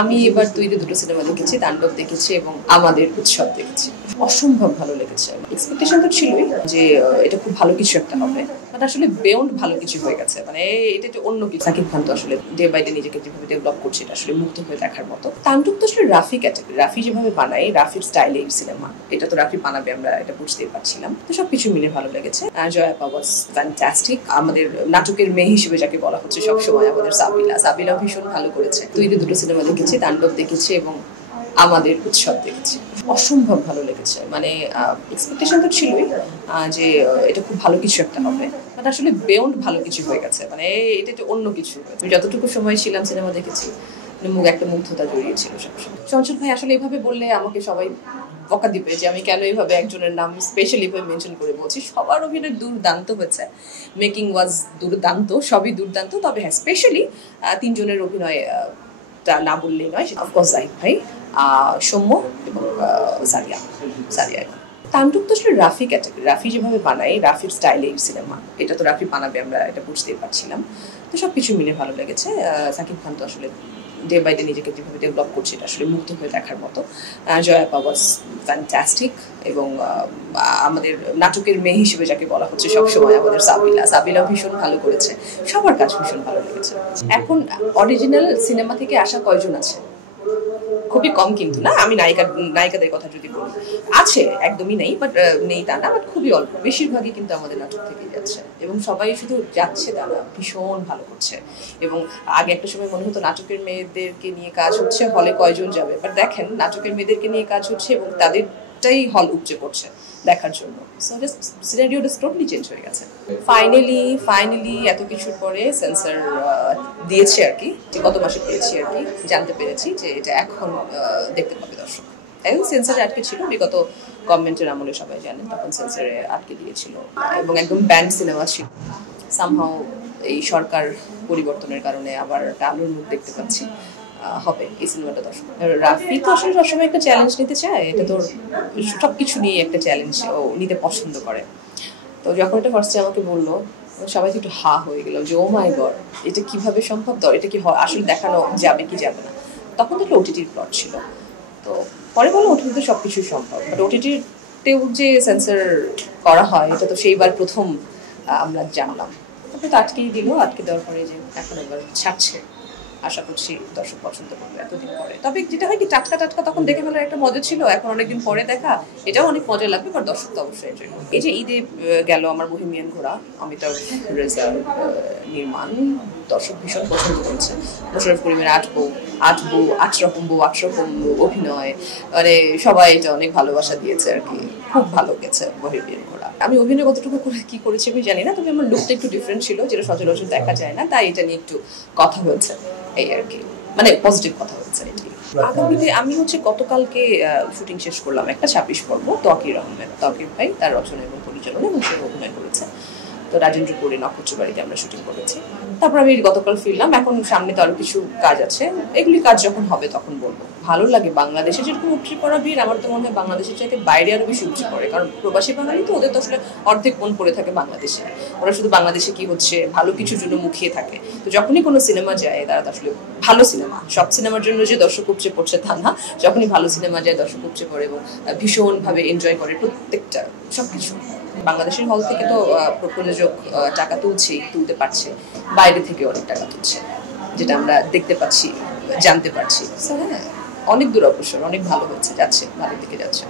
আমি এবার তৈরি দুটো সিনেমা দেখেছি, তাণ্ডব দেখেছি এবং আমাদের উৎসব দেখেছি। অসম্ভব ভালো লেগেছে। এক্সপেকটেশন তো ছিলই যে এটা খুব ভালো কিছু একটা হবে, বাট আসলে বেয়ন্ড ভালো কিছু হয়ে গেছে। মানে এটা তো অন্য কিছু। সাকিব খান তো আসলে ডে বাই ডে নিজেকে যেভাবে ডেভেলপ করছে এটা আসলে মুগ্ধ হয়ে দেখার মতো। তাণ্ডব তো আসলে রাফি ক্যাটাগরি, রাফি যেভাবে বানায়, রাফির স্টাইলে এই সিনেমা, এটা তো রাফি বানাবে আমরা এটা বুঝতেই পারছিলাম। তো সবকিছু মিলে ভালো লেগেছে। জয়া পাওয়াস ফ্যান্টাস্টিক। আমাদের নাটকের মেয়ে হিসেবে যাকে বলা হচ্ছে সবসময়, আমাদের সাবিলা ভীষণ ভালো করেছে। তৈরি দুটো সিনেমা দেখেছি, তাণ্ডব দেখেছি এবং আমাদের উৎসব দেখেছি। অসম্ভব ভালো লেগেছে। মানে এক্সপেকটেশন তো ছিলই যে এটা খুব ভালো কিছু একটা হবে, বাট আসলে বেয়ন্ড ভালো কিছু হয়ে গেছে। মানে এটা তো অন্য কিছু। আমি যতটুকু সময় ছিলাম সিনেমা দেখেছি, একটা মুগ্ধতা জড়িয়েছিল সবসময়। চঞ্চল ভাই আসলে এইভাবে বললে আমাকে সবাই বকা দিবে যে আমি কেন এইভাবে একজনের নাম স্পেশালি ভাবে মেনশন করে বলছি। সবার অভিনয় দুর্দান্ত হয়েছে, মেকিং ওয়াজ দুর্দান্ত, সবই দুর্দান্ত। তবে হ্যাঁ, স্পেশালি তিনজনের অভিনয় না বললেই নয়। অফকোর্স জাহিদ ভাই, সৌম্য এবং সারিয়া। তাণ্ডব তো আসলে রাফি ক্যাটাগরি, রাফি যেভাবে বানায়, রাফির স্টাইলে এই সিনেমা, এটা তো রাফি বানাবে আমরা এটা বুঝতেই পারছিলাম। তো সবকিছু মিলে ভালো লেগেছে। সাকিব খান তো আসলে ডে বাই ডে নিজেকে যেভাবে ডেভেলপ করছে এটা আসলে মুগ্ধ হয়ে দেখার মতো। জয়া পাওয়াস ফ্যান্টাস্টিক এবং আমাদের নাটকের মেয়ে হিসেবে যাকে বলা হচ্ছে সবসময়, আমাদের সাবিলা ভীষণ ভালো করেছে। সবার কাজ ভীষণ ভালো লেগেছে। এখন অরিজিনাল সিনেমা থেকে আসা কয়জন আছে? খুবই কম কিন্তু না। আমি নায়িকাদের কথা যদি বলি, আছে, একদমই নেই, বাট নেই তা না, বাট খুবই অল্প। বেশিরভাগই কিন্তু আমাদের নাটক থেকেই যাচ্ছে এবং সবাই শুধু যাচ্ছে, তারা ভীষণ ভালো করছে। এবং আগে একটা সময় মনে হতো নাটকের মেয়েদেরকে নিয়ে কাজ হচ্ছে, হলে কয়জন যাবে, বাট দেখেন নাটকের মেয়েদেরকে নিয়ে কাজ হচ্ছে এবং তাদেরটাই হল উপচে পড়ছে দেখার জন্য। সো জাস্ট সিনারিওটা টোটালি চেঞ্জ হয়ে গেছে। ফাইনালি এত কিছুর পরে সেন্সর দিয়েছে আর কি, যে গত মাসে পেয়েছি আর কি, জানতে পেরেছি যে এটা এখন দেখতে পাবে দর্শক। এখন সেন্সরে আটকে ছিল, বিগত গভর্নমেন্টের আমলে সবাই জানেন, তখন সেন্সরে আটকে দিয়েছিল এবং একদম ব্যান্ড সিনেমা ছিল। সামহাও এই সরকার পরিবর্তনের কারণে আবার একটা আলোর মুখ দেখতে পাচ্ছি। হবে এই সিনেমাটা দর্শক। রাফি তো আসলে সবসময় একটা চ্যালেঞ্জ নিতে চায়, এটা তোর সবকিছু নিয়ে একটা চ্যালেঞ্জ ও নিতে পছন্দ করে। তো যখন এটা ফার্স্টে আমাকে বললো, সবাই তো একটু হা হয়ে গেল যে ও মাই গড, এটা কিভাবে সম্ভব, এটা কি আসলে দেখানো যাবে কি যাবে না। তখন তো ওটিটির প্লট ছিল, তো পরে বলো ওটিটিতে সবকিছুই সম্ভব, বাট ওটিটিতেও যে সেন্সর করা হয় এটা তো সেইবার প্রথম আমরা জানলাম। তারপরে তো আটকেই দিল, আটকে দেওয়ার পরে যে এখন একবার ছাড়ছে, আশা করছি দর্শক পছন্দ করবে এতদিন পরে। তবে যেটা হয় কি, টাটকা তখন দেখে ফেলার একটা মজা ছিল, এখন অনেকদিন পরে দেখা এটাও অনেক মজা লাগবে, বাট দর্শক তো অবশ্যই এনজয় করবে। এই যে ঈদে গেল আমার বহেমিয়ান ঘোড়া, অমিতাভ রেজার নির্মাণ, দর্শক ভীষণ পছন্দ করেছে। মোশাররফ করিমের আট রকম অভিনয়, মানে সবাই এটা অনেক ভালোবাসা দিয়েছে আর কি। খুব ভালো গেছে বহেমিয়ান ঘোড়া। আমি অভিনয় কতটুকু কি করেছি আমি জানি না, তবে আমার লুকটা একটু ডিফারেন্ট ছিল, যেটা সচরাচর দেখা যায় না, তাই এটা নিয়ে একটু কথা হয়েছে এই আর কি, মানে পজিটিভ কথা হচ্ছে এটি। আগামীতে আমি গতকালকে শুটিং শেষ করলাম একটা 26 পর্ব, তকির ভাই তার রচনা এবং পরিচালনা এবং সে অভিনয় করেছে। তো রাজেন্দ্রপুরে নক্ষত্রবাড়িতে আমরা শুটিং করেছি। তারপর আমি গতকাল ফিরলাম। এখন সামনে তো আরো কিছু কাজ আছে, এগুলি কাজ যখন হবে তখন বলবো। ভালো লাগে বাংলাদেশে যেরকম উপচে পড়া ভিড়, আমার তো মনে হয় বাংলাদেশের চাইতে বাইরে আরো বেশি উপচে পড়ে, কারণ প্রবাসী বাঙালি তো, ওদের তো আসলে অর্ধেক মন পড়ে থাকে বাংলাদেশে। ওরা শুধু বাংলাদেশে কি হচ্ছে ভালো কিছুর জন্য মুখিয়ে থাকে। তো যখনই কোনো সিনেমা যায়, তারা তো আসলে ভালো সিনেমা, সব সিনেমার জন্য যে দর্শক উপচে পড়ছে তা না, যখনই ভালো সিনেমা যায় দর্শক উপচে পড়ে এবং ভীষণভাবে এনজয় করে প্রত্যেকটা সবকিছু। বাংলাদেশের হল থেকে তো প্রযোজক টাকা তুলতে পারছে, বাইরে থেকে অনেক টাকা তুলছে, যেটা আমরা দেখতে পাচ্ছি, জানতে পারছি। হ্যাঁ, অনেক দূর অবসর, অনেক ভালো হচ্ছে, যাচ্ছে, ভালোর দিকে যাচ্ছে।